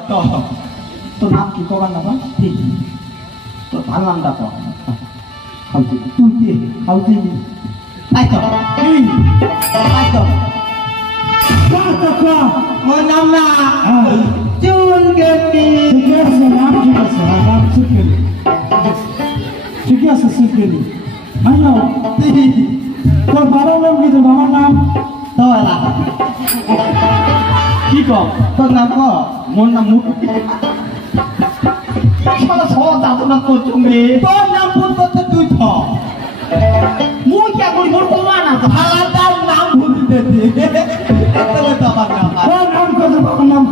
তো তোর নাম কি কবার না ঠিক তোর ভালো নামটা তো খাউতি তুই কি খাউতি তাই তো তাই তো মোর নাম না চুল গেটি ঠিক আছে নাম ঠিক আছে শিখলি আইনো তোর বাবার নাম কি তোর বাবার নাম তো এলা কি কম তোর নাম ক মোর নাম মুখ সারা সব দাদু নাম তোর চুমে তোর নাম ভুল করতে তুই থ মুই কে করি মোর কমা না তো হালাদার নাম ভুল দিতে তবে তো আমার নাম তোর নাম কত বাবার নাম ক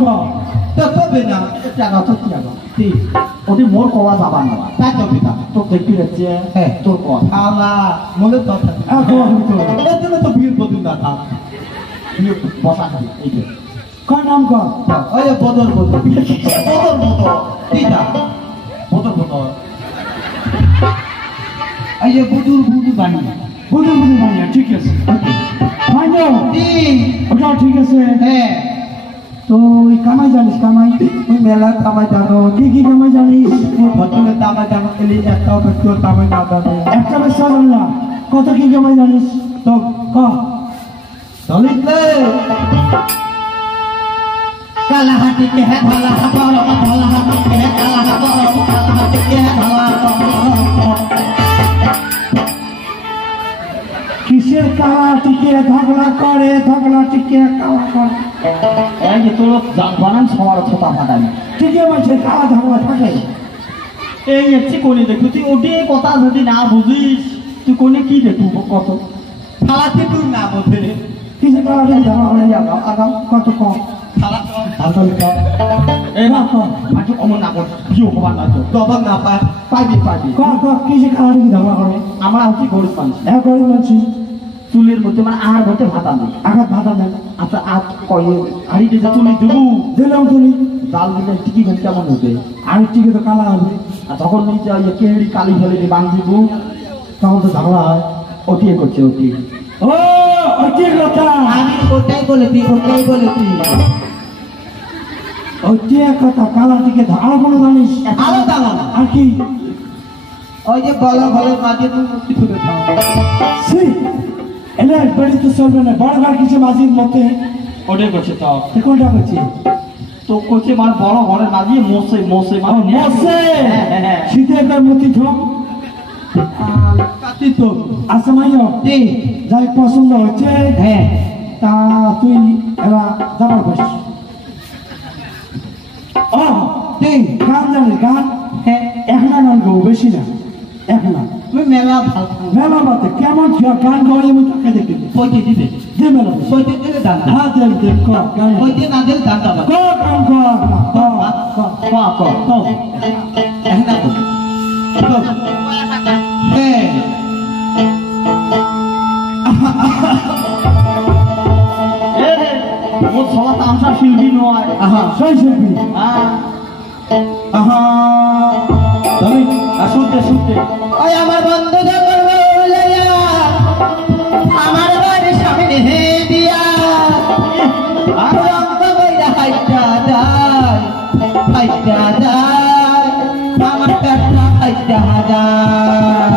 তো তবে না জানা তো কি জানো ঠিক ওটি মোর কওয়া যাবা না তাই তো পিতা তো দেখি রেছে হ্যাঁ তোর কওয়া হালা মনে তো এখন তো এজন্য তো বিয়ের বদল না থাক বসা খালি এই যে কার নাম ক ওই বদল পিতা বদল এই যে বুদুর বানি বুঝে মানিয়া ঠিক আছে মাইনো ওটা ঠিক আছে হ্যাঁ তো ওই কামাই জানিস কামাই ওই মেলা তামাই জানো কি কামাই জানিস ভদ্রের তামাই জানো এলি একটাও ভদ্র তামাই না জানে একটা বেশ না কত কি কামাই জানিস তো ক দলিতলে কালা হাতি কে হে ভালা হাবর ভালা হাতি কে হে কালা হাবর কালা হাতি কে হে ভালা কিসের কালা টিকে ঝগড়া করে ঝগড়া টিকে কালা করে এই যে তোর বানান সবার ছোটা ফাটাই টিকে বলছে কালা ঝগড়া থাকে এই হচ্ছে কোনে দেখু তুই ওটি কথা যদি না বুঝিস তুই কোনে কি দেখু কত ফালাতে তুই না বোঝে কিসের কালা টিকে ঝগড়া করে আগাম কত কম ফালা আসল কা এই না তো আজ অমন না বল বিও হবার না তো তখন না পাইবি কিসের কালা টিকে ঝগড়া করে আমরা হচ্ছে গরিব মানুষ হ্যাঁ গরিব বলছি চুলের মধ্যে মানে আহার মধ্যে ভাতা নেই আঘাত ভাতা দেন আচ্ছা আজ কয়ে হাড়িতে যে তুলি দেবু দিলাম তুমি জাল দিলে টিকি ভেন কেমন হবে আর টিকে তো কালা হবে আর তখন নিচে ওই কেহড়ি কালি ফেলে দিয়ে বাঁধিবু তখন তো ঝগড়া হয় ওটি করছে ওটি ও ওই কথা আমি ওটাই বলেছি ওই কথা কালা টিকে আর কোনো জানিস আরো দাঁড়া আর কি ওই যে বলা মাঝে তুমি মুক্তি খুলে দাও এলে বাড়িতে চলবে না বড় ঘর কিছু মাঝির মতে ওটাই করছে তো কোনটা করছি তো করছে মানে বড় ঘরের মাঝে মোসে মানে মসে শীতের মতি ঢোক কাটি তো আসমাইও যাই পছন্দ হচ্ছে হ্যাঁ তা তুই এবার যাবার বস ও গান জানিস গান হ্যাঁ একটা গান গো বেশি না একটা তুমি মেলা ভালো মেলা বাতে কেমন গান গাওয়াই আমি তাকে দেখি পয়তে দিবে যে মেলা পয়তে দিলে দান হ্যাঁ দেখ গান পয়তে না দিলে দান দাও গান এখন হ্যাঁ ও সবা তামসা শিল্পী নয় সেই শিল্পী শুনতে ওই আমার বন্ধু আমার বাড়ির সামনে হে দিয়া আর রক্ত বইরা হাইটা যায় আমার পেটটা হাইটা যায়